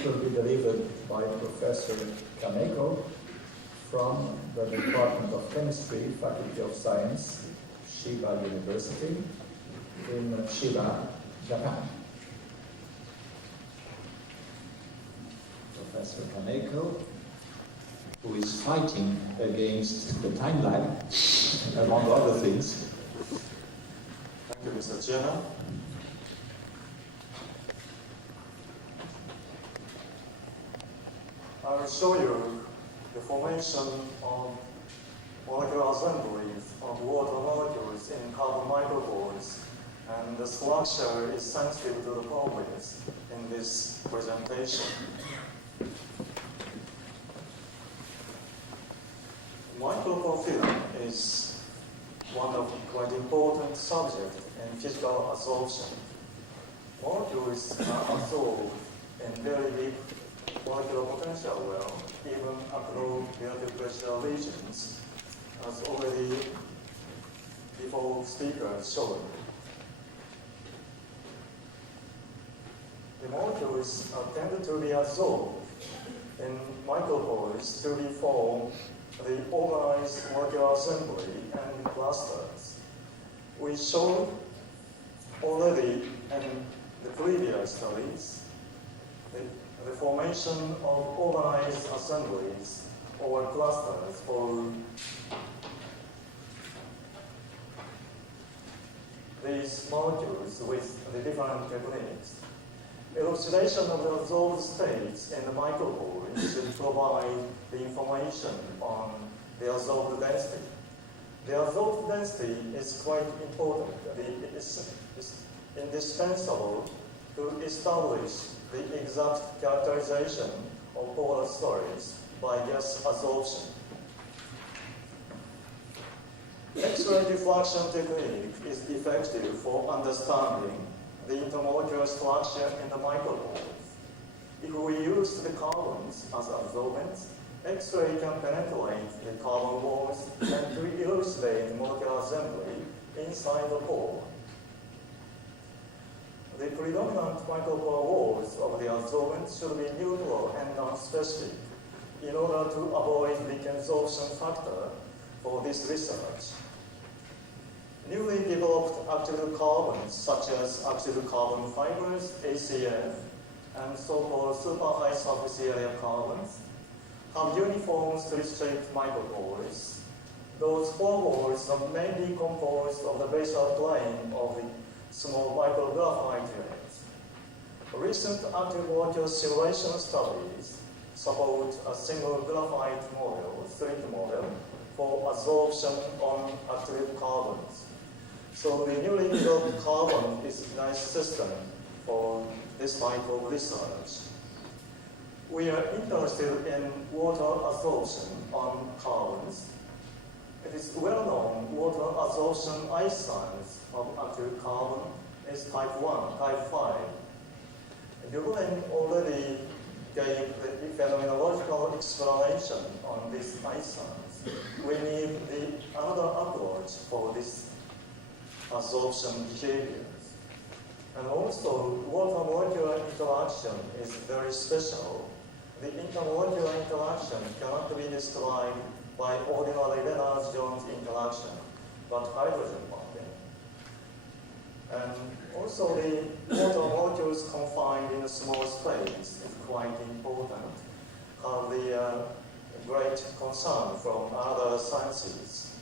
it will be delivered by Professor Kaneko from the Department of Chemistry, Faculty of Science, Chiba University in Chiba, Japan. Professor Kaneko, who is fighting against the time lag, among other things. Thank you, Mr. Chairman. I will show you the formation of molecular assemblies of water molecules in carbon micropores, and the structure is sensitive to the properties in this presentation. Micropore film is one of quite important subjects in physical absorption. Molecules are absorbed in very deep molecular potential well, even at low relative pressure regions, as already before speakers showed. The molecules are tended to be absorbed in micropores to be formed the organized molecular assembly and clusters. We showed already in the previous studies the formation of organized assemblies or clusters for these molecules with the different techniques. Elucidation of the absorbed states in the micropores should provide the information on the absorbed density. The absorbed density is quite important. It is indispensable to establish the exact characterization of polar solids by gas absorption. X-ray diffraction technique is effective for understanding the intermolecular structure in the micropores. If we use the carbons as absorbents, X-ray can penetrate the carbon walls and to elucidate molecular assembly inside the pore. The predominant micropore walls of the absorbent should be neutral and non-specific in order to avoid the consorption factor for this research. Newly developed active carbons, such as active carbon fibers, ACF, and so-called super high surface area carbons, have uniform slit-shaped micropores. Those pore walls are mainly composed of the basal plane of the small micrographite units. Recent active molecule simulation studies support a single graphite model, slit model, for absorption on active carbons. So the newly developed carbon is a nice system for this type of research. We are interested in water absorption on carbons. It is well known water absorption isotones of active carbon is type 1, type 5. Dublin already gave the phenomenological explanation on these isotones. We need another approach for this absorption behaviors. And also, water molecular interaction is very special. The intermolecular interaction cannot be described by ordinary Lennard-Jones interaction, but hydrogen bonding. And also the water molecules confined in a small space is quite important, have the great concern from other sciences.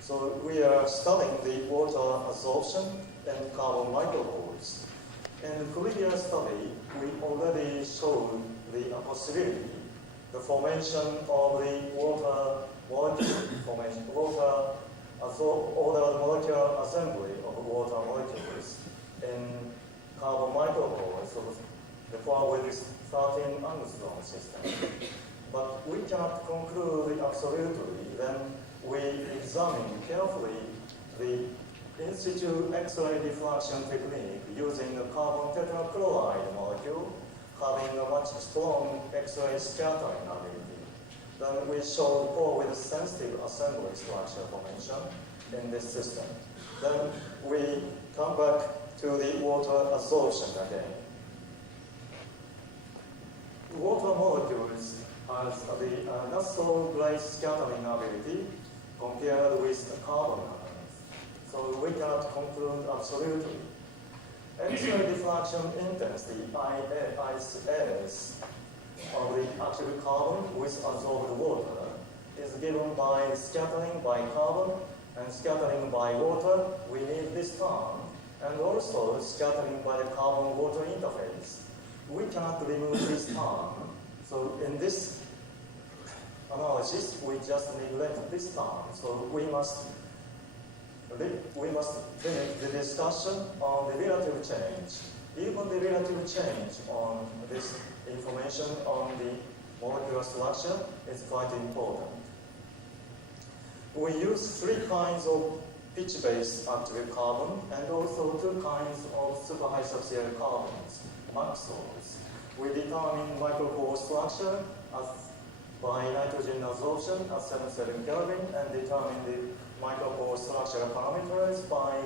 So we are studying the water absorption in carbon micropores. In the previous study, we already showed the possibility, the formation of the water molecule formation, ordered molecular assembly of water molecules in carbon micropores, so the pore with this 13 angstrom system. But we cannot conclude absolutely. Then we examine carefully the in situ X-ray diffraction technique using the carbon tetrachloride molecule having a much strong X-ray scattering ability. Then we show the pore with a sensitive assembly structure formation in this system. Then we come back to the water absorption again. has the not so great scattering ability compared with the carbon atoms. So we cannot conclude absolutely. X-ray diffraction intensity, IS, of the actual carbon with absorbed water is given by scattering by carbon and scattering by water. We need this term, and also scattering by the carbon-water interface. We cannot remove this term. So in this analysis, we just neglect this term. So we must limit the discussion on the relative change. Even the relative change on this information on the molecular structure is quite important. We use 3 kinds of pitch-based active carbon and also 2 kinds of super high subscale carbons, micropores. We determine micropore structure by nitrogen absorption at 77 Kelvin and determine the micropore structural parameters by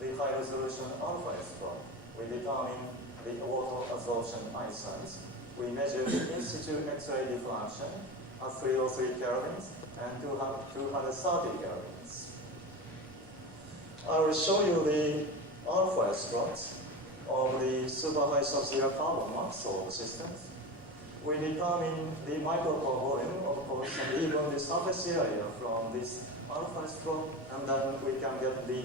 the high resolution alpha spot. We determine the water absorption isotones. We measure the in situ X-ray diffraction at 303 kelvins and 230 kelvins. I will show you the alpha plots of the super high subscale carbon micropore systems. We determine the micropore volume, of course, and even the surface area from this alpha plot, and then we can get the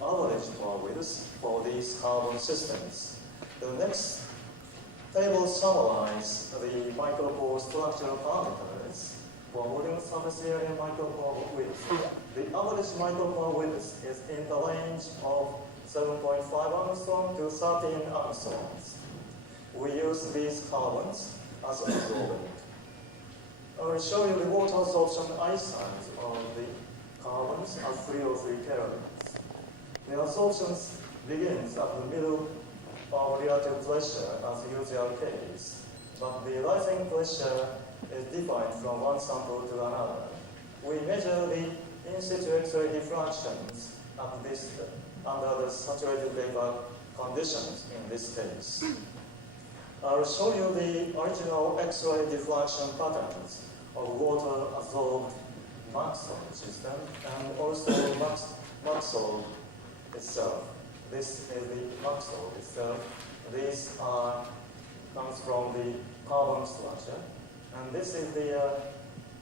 average pore width for these carbon systems. The next table summarizes the micropore structural parameters for volume, surface area, and micropore width. The average micropore width is in the range of 7.5 angstrom to 13 angstroms. We use these carbons as absorbent. I will show you the water absorption isotones of the carbons at 303 kelvins. The absorption begins at the middle of relative pressure as usual case, but the rising pressure is different from one sample to another. We measure the in situ X-ray diffractions at this under the saturated vapor conditions in this case. I will show you the original X-ray diffraction patterns of water-absorbed micropore system and also micropore itself. This is the micropore itself. These comes from the carbon structure, and this is the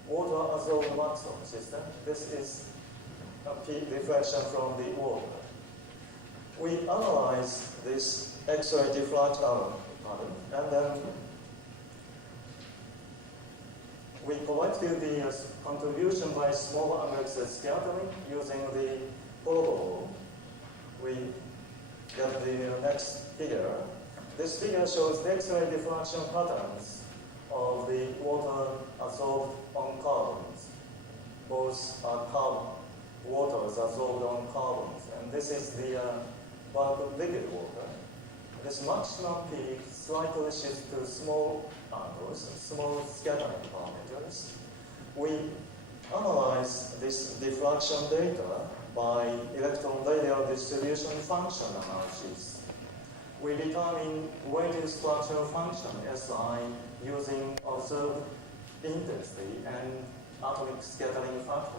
water-absorbed micropore system. This is a peak diffraction from the water. We analyze this X-ray diffraction pattern, and then we collected the contribution by small angle scattering using the protocol. We get the next figure. This figure shows the X-ray diffraction patterns of the water absorbed on carbons. Both are waters absorbed on carbons, and this is the bulk liquid water. This maximum peak slightly shifts to small angles, small scattering parameters. We analyze this diffraction data by electron radial distribution function analysis. We determine weighted structural function SI using observed intensity and atomic scattering factor.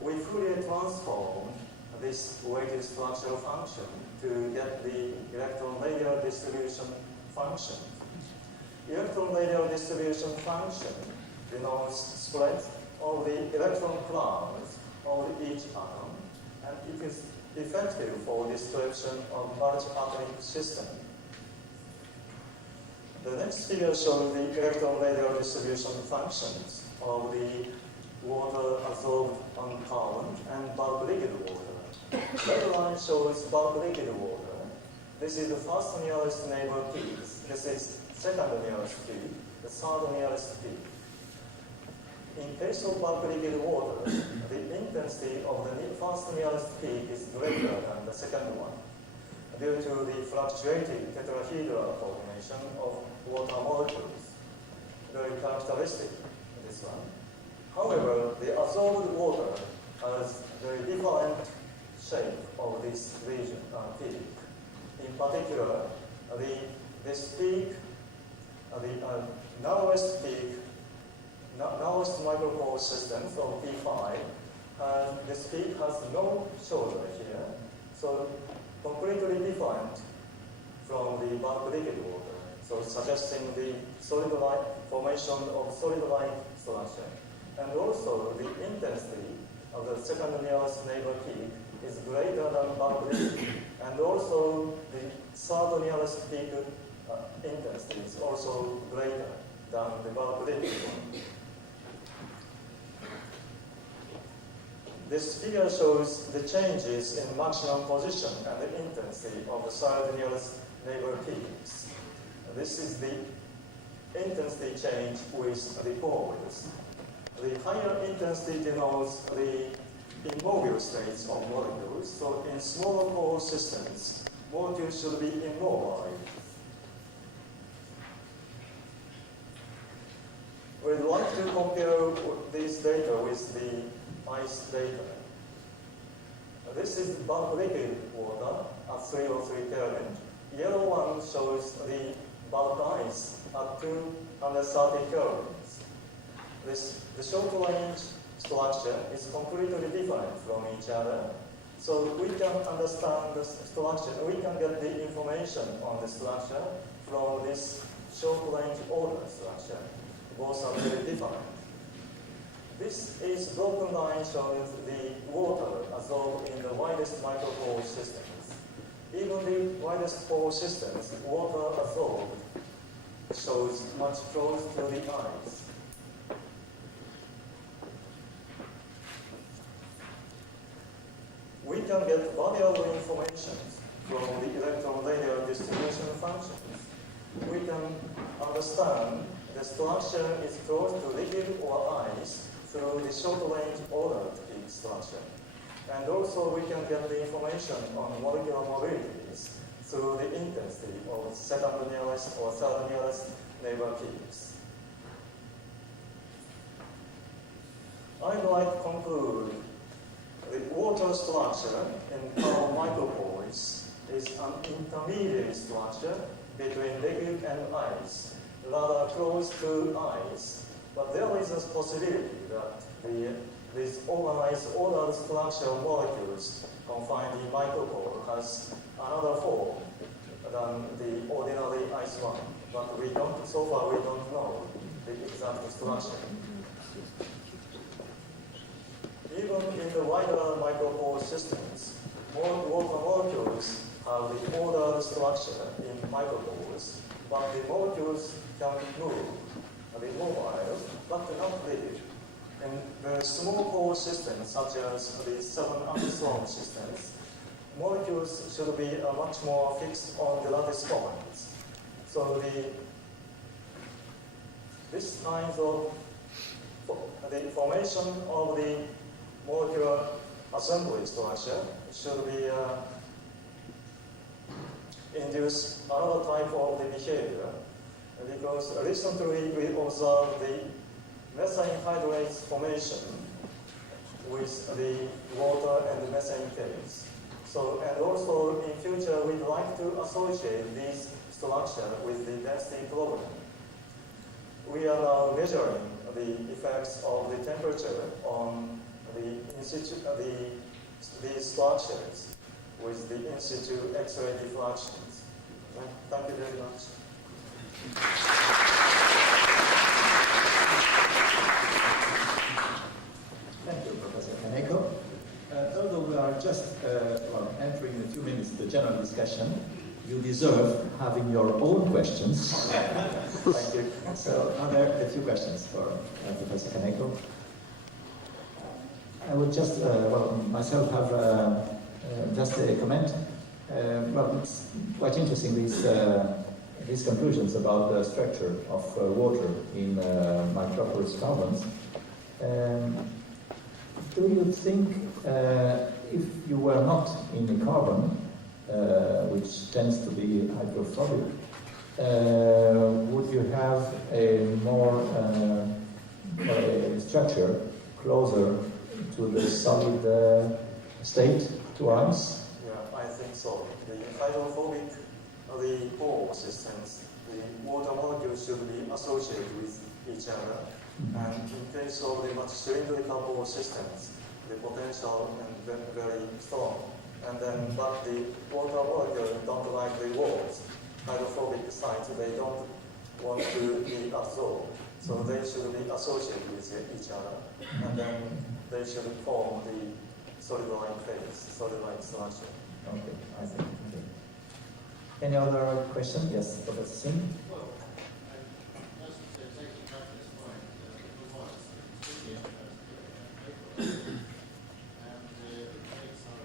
We Fourier transform this weighted structural function to get the electron radial distribution function. Electron radial distribution function denotes spread of the electron clouds of each atom, and it is effective for description of multi-atomic system. The next figure shows the electron radial distribution functions of the water absorbed on carbon and bulk liquid water. Red line shows bulk liquid water. This is the first nearest neighbor peak. This is second nearest peak, the third nearest peak. In case of bulk liquid water, the intensity of the first nearest peak is greater than the second one due to the fluctuating tetrahedral formation of water molecules. Very characteristic, this one. However, the absorbed water has very different shape of this region, peak. In particular, this peak, the narrowest peak narrowest micropore systems of P5, and this peak has no shoulder here, so completely different from the bulk liquid water, so suggesting the solid light formation of solid light structure. And also the intensity of the second nearest neighbor peak is greater than bulk liquid, and also the third nearest peak intensity is also greater than the bulk liquid one. This figure shows the changes in maximum position and the intensity of the third nearest neighbor peaks. This is the intensity change with the pore width. The higher intensity denotes the immobile states of molecules. So in smaller pore systems, molecules should be immobile. We'd like to compare this data with the ice data. This is bulk liquid water at 303 Kelvin. Yellow one shows the bulk ice at 230 kelvins. The short range structure is completely different from each other. So we can understand the structure, we can get the information on the structure from this short range order structure. Both are very different. This is broken line shows the water absorbed in the widest micropore systems. Even the widest pore systems, water absorbed shows much close to the ice. We can get valuable information from the electron-radial distribution functions. We can understand the structure is close to liquid or ice through the short-range ordered peak structure. And also we can get the information on molecular mobilities through the intensity of second nearest or third nearest neighbor peaks. I'd like to conclude the water structure in our micropores is an intermediate structure between liquid and ice, rather close to ice. But there is a possibility that this organized ordered structure of molecules confined in micropore has another form than the ordinary ice one. But so far we don't know the exact structure. Even in the wider micropore systems, water molecules have the ordered structure in micropores, but the molecules can move, be mobile, but not liquid. In the small pore systems, such as the 7 Armstrong systems, molecules should be much more fixed on the lattice points. So this kind of the formation of the molecular assembly structure should be induce another type of the behavior, because recently we observed the methane hydrates formation with the water and the methane case. So, and also in future we'd like to associate this structure with the density problem. We are now measuring the effects of the temperature on these structures with the in situ X-ray diffractions. Thank you very much. Thank you, Professor Kaneko. Although we are just entering in a few minutes the general discussion, you deserve having your own questions. Thank you. So, are there a few questions for Professor Kaneko? I would just, myself have just a comment. It's quite interesting, these conclusions about the structure of water in micropores carbons. Do you think if you were not in a carbon, which tends to be hydrophobic, would you have a more structure closer to the solid state, to ice? Yeah, I think so. The hydrophobic, the pore systems, the water molecules should be associated with each other. And in case of the much cylindrical ball systems, the potential is very strong. And then, but the water molecules don't like the walls, hydrophobic sites, they don't want to be absorbed. So they should be associated with each other. And then they should form the solid-line phase, solid-line structure. Okay, I see. Okay. Any other question? Yes, Professor Singh? Well, just taking back this point, it was really interesting, and it makes our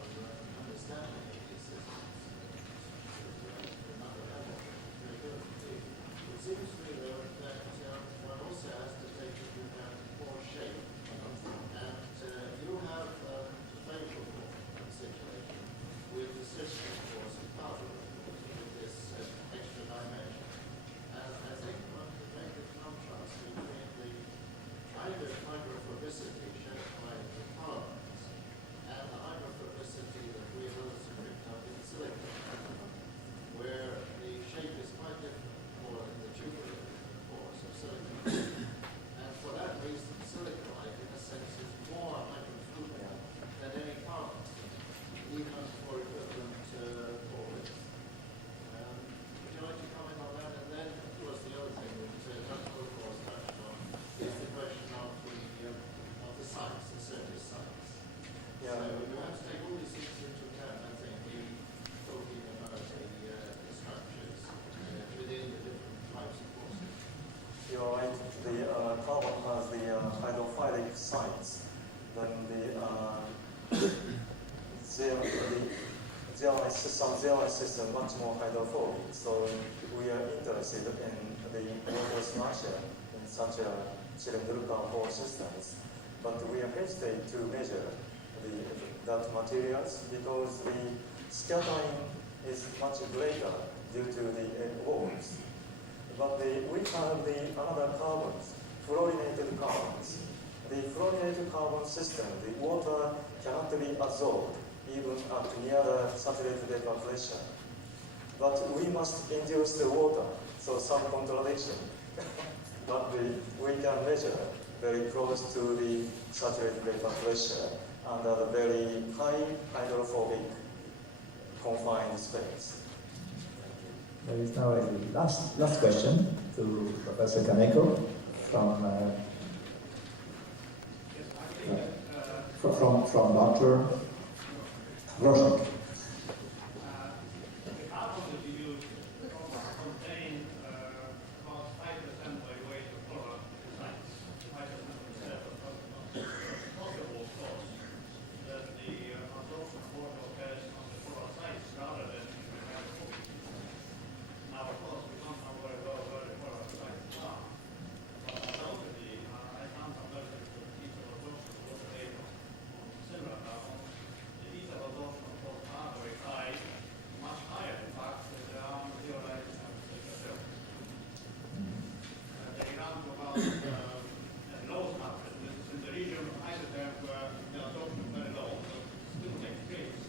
understanding of these systems another level very good. It seems to me, though, that one also has to take into account pore shape, and you have a favorable situation with the system pores and powder with this extra dimension. And I think one could make a contrast between the either hydrophobicity shown by the carbons and the hydrophobicity that we have also picked up in silicon, where the shape is quite different for the tubular pores of silicon. And for that reason, silicon, in a sense, is more hydrophobic than any carbon, even for equivalent pores. Would you like to comment on that? And then, of course, the other thing that Dr. Wilcox touched on is the question of the sites, the surface sites. Yeah. So you have to take all these things into account, I think, in talking about the structures within the different types of forces. You're right. The carbon has the hydrophilic sites. Then some zeolite system much more hydrophobic. So we are interested in the water structure in such a cylindrical pore systems. But we are hesitant to measure that materials because the scattering is much greater due to the walls. But we have another carbons, fluorinated carbons. The fluorinated carbon system, the water cannot be absorbed even at near the saturated vapor pressure. But we must induce the water, so some contradiction. But we can measure very close to the saturated vapor pressure under the very high hydrophobic confined space. There is now a last question to Professor Kaneko from Dr. Roshnik. The carbon that you use contain about 5% by weight of product sites, 5% of the surface. Possible, of course, that the absorption of water occurs on the product sites rather than in the hydrophobic system. Now, of course, we don't know very well where the product sites are, but undoubtedly, I found some measures of the heat of absorption of water vapor on similar carbons. The heat of absorption of course are very high, much higher in fact than the zeolite and silicon. They run to about low temperatures. This is in the region of isotherm where the absorption is very low, so still takes place.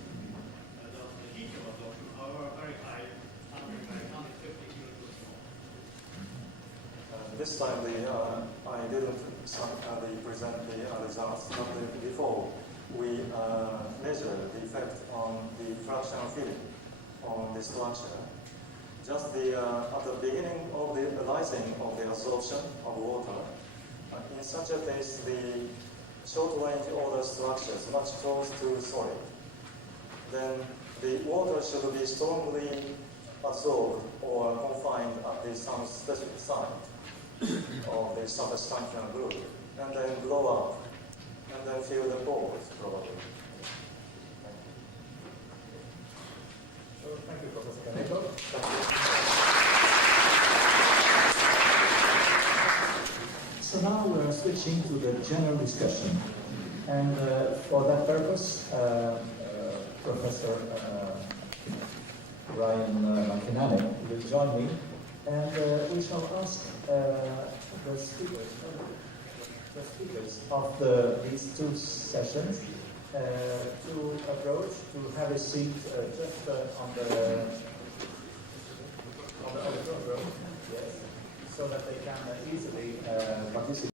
The heat of absorption, however, very high, something like 150 kilojoules more. This time I didn't present the results, but before we measure the effect on the fractional filling on the structure. Just at the beginning of the rising of the absorption of water, in such a case, the short-range order structures much close to solid. Then the water should be strongly absorbed or confined at some specific site of the substantial group, and then blow up, and then fill the pores, probably. So thank you, Professor Kaneko. So now we're switching to the general discussion. And for that purpose, Professor Ryan McInerney will join me, and we shall ask the speakers of these two sessions to approach, to have a seat just on the front row, yes, so that they can easily participate.